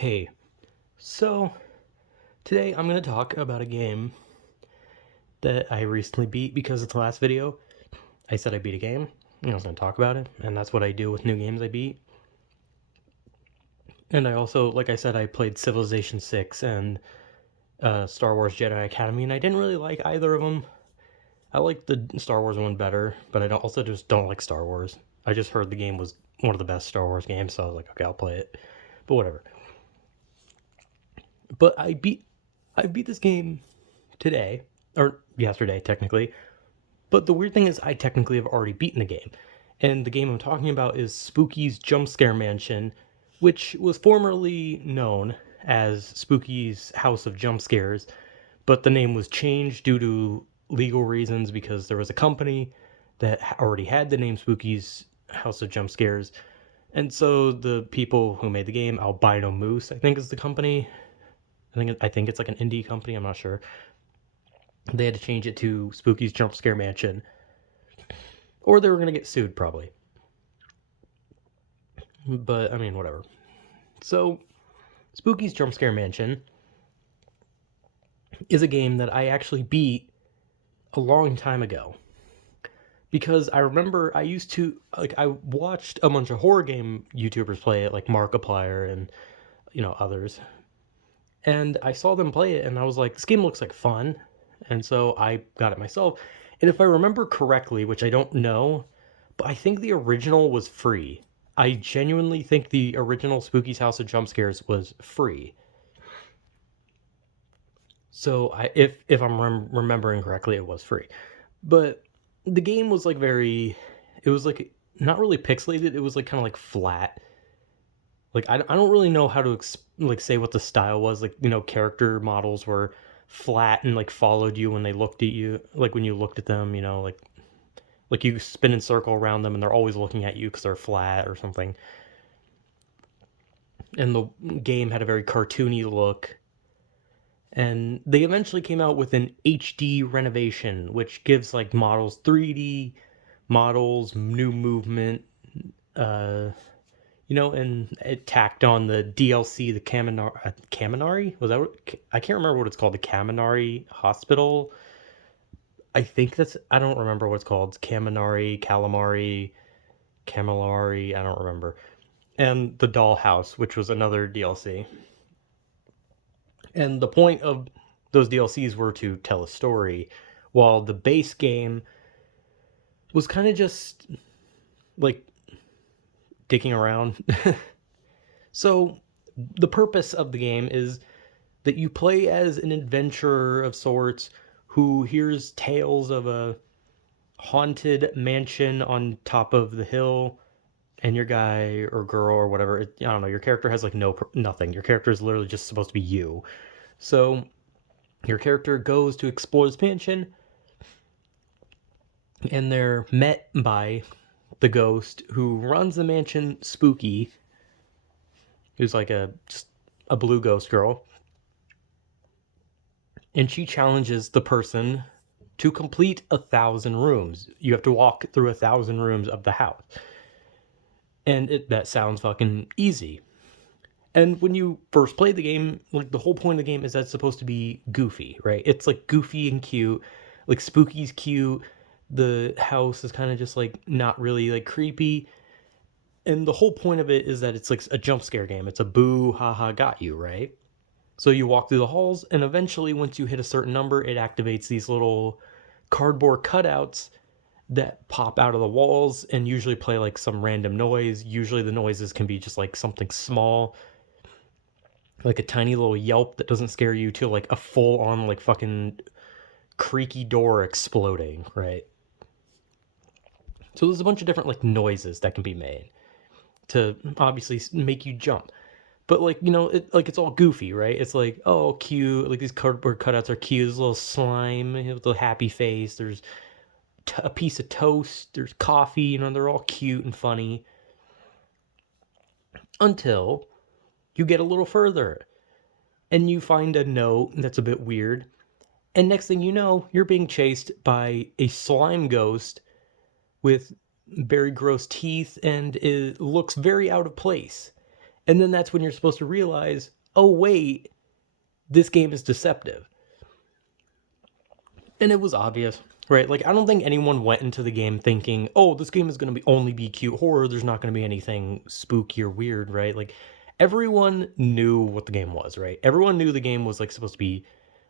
Hey, so today I'm going to talk about a game that I recently beat because it's the last video. I said I beat a game, and I was going to talk about it, and that's what I do with new games I beat. And I also, like I said, I played Civilization 6 and Star Wars Jedi Academy, and I didn't really like either of them. I like the Star Wars one better, but also just don't like Star Wars. I just heard the game was one of the best Star Wars games, so I was like, okay, I'll play it. But whatever. But I beat this game today, or yesterday technically. But the weird thing is, I technically have already beaten the game. And the game I'm talking about is Spooky's Jumpscare Mansion, which was formerly known as Spooky's House of Jumpscares, but the name was changed due to legal reasons because there was a company that already had the name Spooky's House of Jumpscares. And so the people who made the game, Albino Moose, I think is the company. I think it's like an indie company, I'm not sure. They had to change it to Spooky's Jumpscare Mansion, or they were going to get sued probably. But I mean, whatever. So, Spooky's Jumpscare Mansion is a game that I actually beat a long time ago. Because I remember I used to, I watched a bunch of horror game YouTubers play it, like Markiplier and, others. And I saw them play it, and I was like, this game looks like fun. And so I got it myself. And if I remember correctly, which I don't know, but I think the original was free. I genuinely think the original Spooky's House of Jumpscares was free. So if I'm remembering correctly, it was free. But the game was like it was like not really pixelated. It was like kind of like flat. Like I don't really know how to like say what the style was. Like character models were flat and like followed you when they looked at you. Like when you looked at them, like you spin in circle around them and they're always looking at you because they're flat or something. And the game had a very cartoony look. And they eventually came out with an HD renovation, which gives like models 3D models, new movement, uh, and it tacked on the DLC, the Kaminari? Was that what, I can't remember what it's called, the Kaminari Hospital. I don't remember what it's called. It's Calamari, I don't remember. And the Dollhouse, which was another DLC. And the point of those DLCs were to tell a story, while the base game was kind of just like dicking around. So the purpose of the game is that you play as an adventurer of sorts who hears tales of a haunted mansion on top of the hill, and your guy or girl or whatever, I don't know, your character has like nothing. Your character is literally just supposed to be you. So your character goes to explore this mansion, and they're met by the ghost who runs the mansion, Spooky, who's like just a blue ghost girl. And she challenges the person to complete 1,000 rooms. You have to walk through 1,000 rooms of the house. And that sounds fucking easy. And when you first play the game, like the whole point of the game is that it's supposed to be goofy, right? It's like goofy and cute. Like Spooky's cute. The house is kind of just like not really like creepy. And the whole point of it is that it's like a jump scare game. It's a boo, haha, got you, right? So you walk through the halls, and eventually, once you hit a certain number, it activates these little cardboard cutouts that pop out of the walls and usually play like some random noise. Usually, the noises can be just like something small, like a tiny little yelp that doesn't scare you, to like a full on, like fucking creaky door exploding, right? So there's a bunch of different like noises that can be made to obviously make you jump. But like it's all goofy, right? It's like, oh, cute. Like these cardboard cutouts are cute. There's a little slime with a happy face. There's a piece of toast. There's coffee. They're all cute and funny. Until you get a little further, and you find a note that's a bit weird. And next thing you know, you're being chased by a slime ghost with very gross teeth, and it looks very out of place. And then that's when you're supposed to realize, oh wait, this game is deceptive. And it was obvious, right? Like, I don't think anyone went into the game thinking, oh, this game is going to be only be cute horror. There's not going to be anything spooky or weird, right? Like, everyone knew what the game was, right? Everyone knew the game was like supposed to be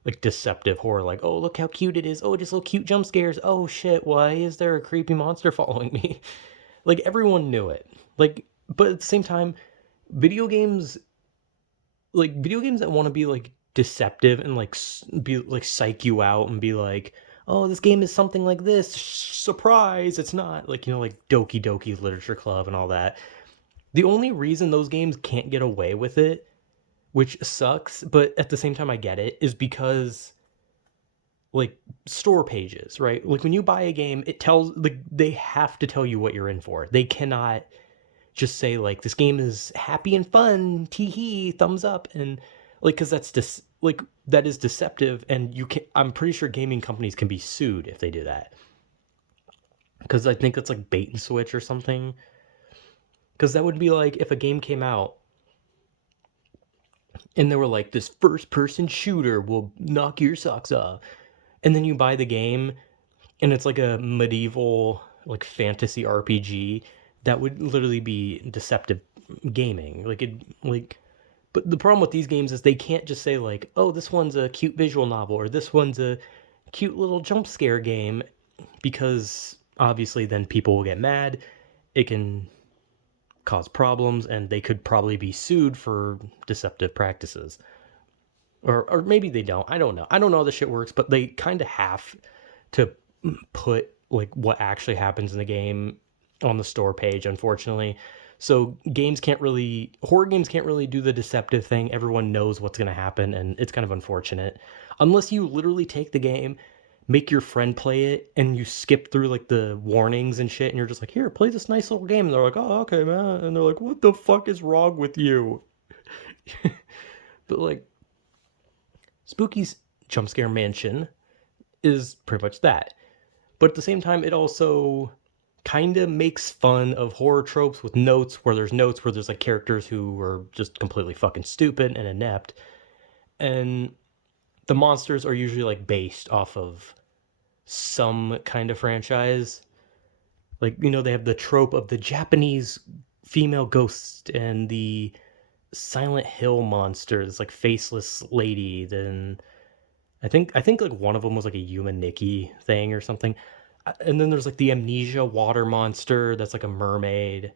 like deceptive horror. Like, oh, look how cute it is. Oh, just little cute jump scares. Oh shit, why is there a creepy monster following me? Like, everyone knew it. Like, but at the same time, video games video games that want to be like deceptive and like be like psych you out and be like, oh, this game is something like this, surprise, it's not, like, like Doki Doki Literature Club and all that. The only reason those games can't get away with it, which sucks, but at the same time I get it, is because like store pages, right? Like when you buy a game, it tells, like, they have to tell you what you're in for. They cannot just say like this game is happy and fun, tee hee, thumbs up, and like, because that's just like that is deceptive, and you can, I'm pretty sure gaming companies can be sued if they do that, because I think that's like bait and switch or something. Because that would be like if a game came out and they were like, this first person shooter will knock your socks off, and then you buy the game and it's like a medieval like fantasy RPG, that would literally be deceptive gaming. Like it, like, but the problem with these games is they can't just say like, oh, this one's a cute visual novel or this one's a cute little jump scare game, because obviously then people will get mad. It can cause problems and they could probably be sued for deceptive practices. Or maybe they don't. I don't know. I don't know how this shit works, but they kind of have to put like what actually happens in the game on the store page, unfortunately. So horror games can't really do the deceptive thing. Everyone knows what's going to happen, and it's kind of unfortunate. Unless you literally take the game, make your friend play it, and you skip through like the warnings and shit, and you're just like, here, play this nice little game. And they're like, oh, okay, man. And they're like, what the fuck is wrong with you? But like, Spooky's Jumpscare Mansion is pretty much that. But at the same time, it also kind of makes fun of horror tropes with notes where there's like characters who are just completely fucking stupid and inept. And the monsters are usually like based off of some kind of franchise. Like, they have the trope of the Japanese female ghost and the Silent Hill monster, this like faceless lady. Then I think like one of them was like a human Nikki thing or something. And then there's like the Amnesia water monster that's like a mermaid.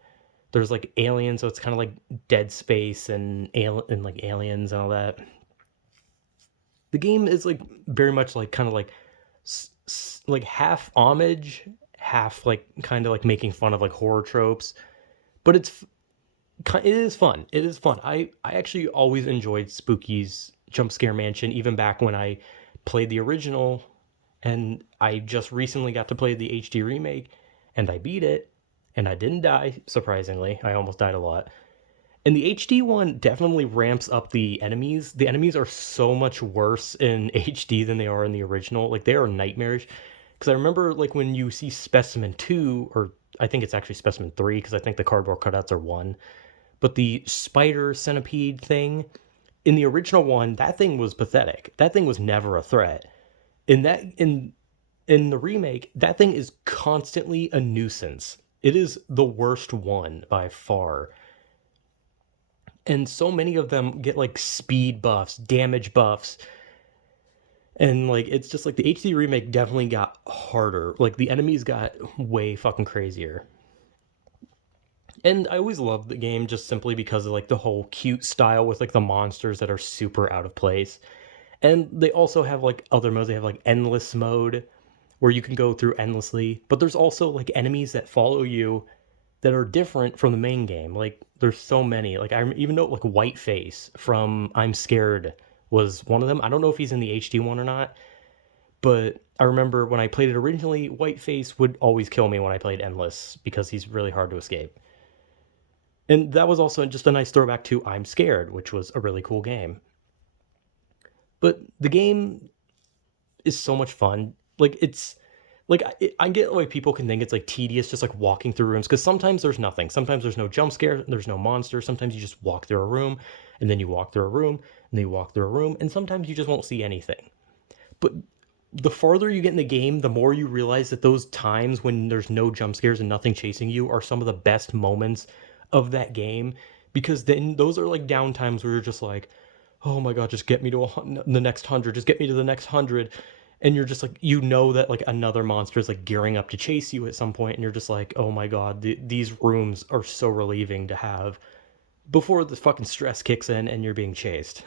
There's like aliens, so it's kind of like Dead Space and like aliens and all that. The game is like very much like kind of like like half homage, half like kind of like making fun of like horror tropes. But it is fun. It is fun. I actually always enjoyed Spooky's Jumpscare Mansion, even back when I played the original, and I just recently got to play the HD remake, and I beat it, and I didn't die, surprisingly. I almost died a lot. And the HD one definitely ramps up the enemies. The enemies are so much worse in HD than they are in the original. Like, they are nightmarish. Because I remember, like, when you see Specimen 2, or I think it's actually Specimen 3, because I think the cardboard cutouts are 1. But the spider centipede thing, in the original one, that thing was pathetic. That thing was never a threat. In the remake, that thing is constantly a nuisance. It is the worst one by far. And so many of them get like speed buffs, damage buffs. And like, it's just like the HD remake definitely got harder. Like, the enemies got way fucking crazier. And I always loved the game just simply because of like the whole cute style with like the monsters that are super out of place. And they also have like other modes. They have like endless mode where you can go through endlessly. But there's also like enemies that follow you that are different from the main game. Like, there's so many. Like, I even know like Whiteface from I'm Scared was one of them. I don't know if he's in the HD one or not. But I remember when I played it originally, Whiteface would always kill me when I played Endless because he's really hard to escape. And that was also just a nice throwback to I'm Scared, which was a really cool game. But the game is so much fun. Like, it's Like, I get why people can think it's, like, tedious just, like, walking through rooms, because sometimes there's nothing. Sometimes there's no jump scare, there's no monster, sometimes you just walk through a room, and then you walk through a room, and then you walk through a room, and sometimes you just won't see anything. But the farther you get in the game, the more you realize that those times when there's no jump scares and nothing chasing you are some of the best moments of that game, because then those are, like, down times where you're just like, "Oh my god, just get me to the next 100, just get me to the next 100." And you're just like, you know that, like, another monster is, like, gearing up to chase you at some point, and you're just like, "Oh my god, these rooms are so relieving to have before the fucking stress kicks in and you're being chased."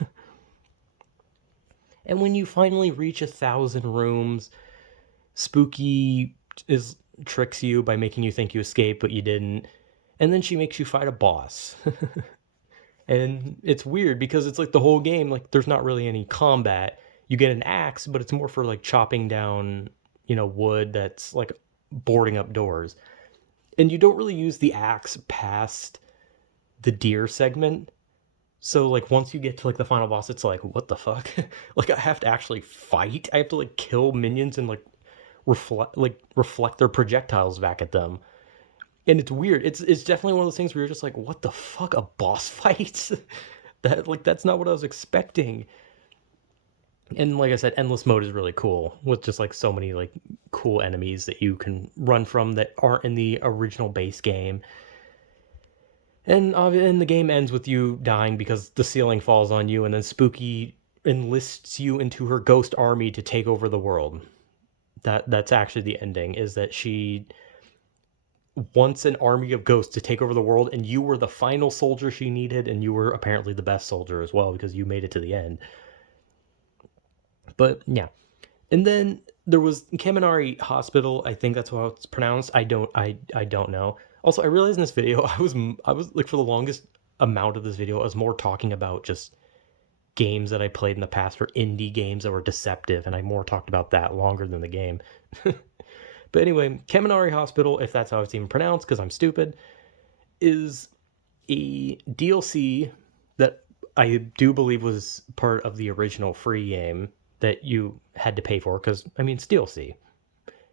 And when you finally reach 1,000 rooms, Spooky is tricks you by making you think you escaped, but you didn't. And then she makes you fight a boss. And it's weird because it's like the whole game, like, there's not really any combat. You get an axe, but it's more for, like, chopping down, wood that's, like, boarding up doors. And you don't really use the axe past the deer segment. So, like, once you get to, like, the final boss, it's like, what the fuck? Like, I have to actually fight? I have to, like, kill minions and, like, reflect their projectiles back at them. And it's weird. It's definitely one of those things where you're just like, what the fuck, a boss fight? That's not what I was expecting. And like I said, endless mode is really cool, with just, like, so many, like, cool enemies that you can run from that aren't in the original base game. And the game ends with you dying because the ceiling falls on you, and then Spooky enlists you into her ghost army to take over the world. That's actually the ending, is that she wants an army of ghosts to take over the world, and you were the final soldier she needed, and you were apparently the best soldier as well because you made it to the end. But yeah. And then there was Kaminari Hospital. I think that's how it's pronounced. I don't know. Also, I realized in this video, I was like, for the longest amount of this video, I was more talking about just games that I played in the past, or indie games that were deceptive, and I more talked about that longer than the game. But anyway, Kaminari Hospital, if that's how it's even pronounced, because I'm stupid, is a DLC that I do believe was part of the original free game that you had to pay for, because, I mean, it's DLC.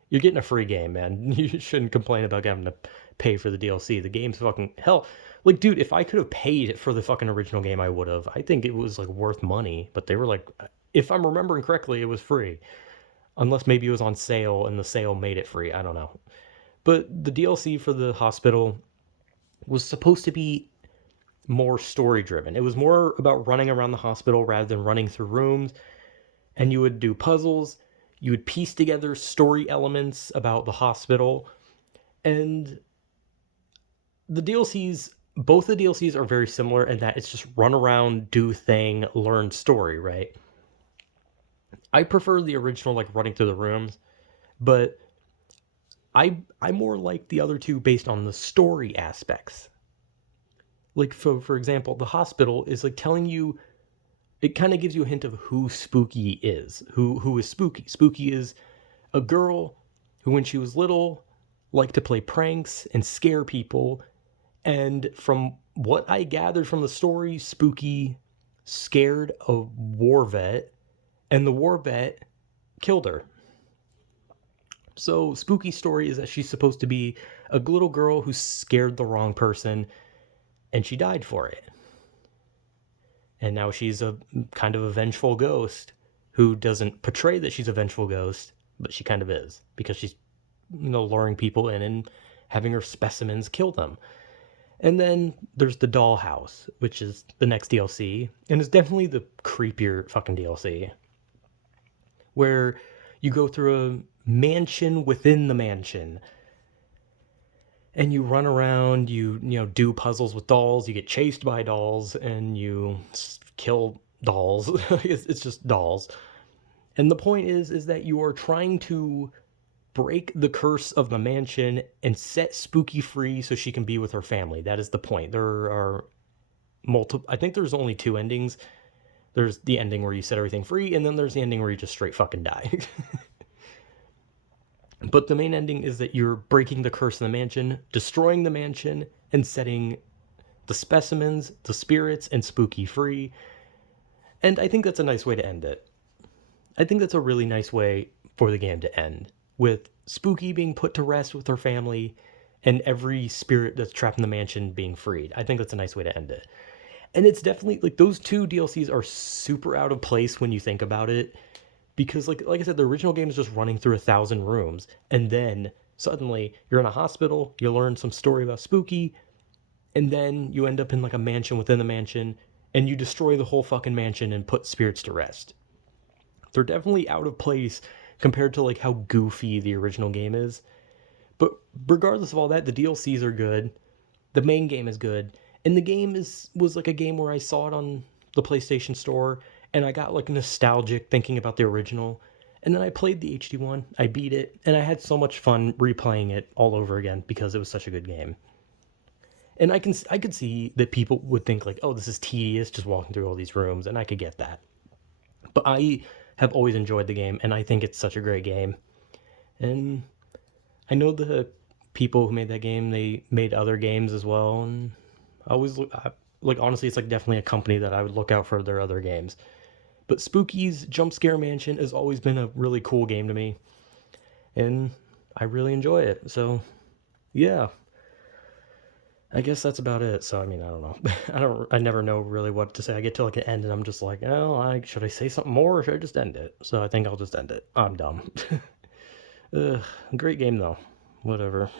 You're getting a free game, man. You shouldn't complain about having to pay for the DLC. The game's fucking hell. Like, dude, if I could have paid for the fucking original game, I would have. I think it was, like, worth money, but they were like, if I'm remembering correctly, it was free. Unless maybe it was on sale and the sale made it free. I don't know. But the DLC for the hospital was supposed to be more story driven. It was more about running around the hospital rather than running through rooms. And you would do puzzles. You would piece together story elements about the hospital. And the DLCs, both the DLCs are very similar in that it's just run around, do thing, learn story, right? I prefer the original, like, running through the rooms, but I more like the other two based on the story aspects. Like, for example, the hospital is, like, telling you, it kind of gives you a hint of who Spooky is. Who is Spooky? Spooky is a girl who, when she was little, liked to play pranks and scare people. And from what I gathered from the story, Spooky scared a war vet, and the war vet killed her. So Spooky's story is that she's supposed to be a little girl who scared the wrong person, and she died for it. And now she's a kind of a vengeful ghost who doesn't portray that she's a vengeful ghost, but she kind of is, because she's, luring people in and having her specimens kill them. And then there's the dollhouse, which is the next DLC, and is definitely the creepier fucking DLC, where you go through a mansion within the mansion, and you run around, you do puzzles with dolls, you get chased by dolls, and you kill dolls. It's just dolls. And the point is that you are trying to break the curse of the mansion and set Spooky free so she can be with her family. That is the point. There are multiple, I think there's only two endings. There's the ending where you set everything free, and then there's the ending where you just straight fucking die. But the main ending is that you're breaking the curse of the mansion, destroying the mansion, and setting the specimens, the spirits, and Spooky free. And I think that's a nice way to end it. I think that's a really nice way for the game to end. with Spooky being put to rest with her family and every spirit that's trapped in the mansion being freed. I think that's a nice way to end it. And it's definitely like those two DLCs are super out of place when you think about it, because like I said, the original game is just running through 1,000 rooms, and then suddenly you're in a hospital, you learn some story about Spooky, and then you end up in like a mansion within the mansion, and you destroy the whole fucking mansion and put spirits to rest. They're definitely out of place compared to like how goofy the original game is. But regardless of all that, the DLCs are good. The main game is good, and the game is was like a game where I saw it on the PlayStation Store, and I got like nostalgic thinking about the original. And then I played the HD one, I beat it, and I had so much fun replaying it all over again because it was such a good game. And I could see that people would think like, oh, this is tedious just walking through all these rooms, and I could get that. But I have always enjoyed the game, and I think it's such a great game. And I know the people who made that game, they made other games as well, and I always like honestly, it's like definitely a company that I would look out for their other games. But Spooky's Jumpscare Mansion has always been a really cool game to me, and I really enjoy it. So, yeah, I guess that's about it. So, I mean, I don't know. I never know really what to say. I get to like an end, and I'm just like, oh, should I say something more, or should I just end it? So, I think I'll just end it. I'm dumb. Great game though. Whatever.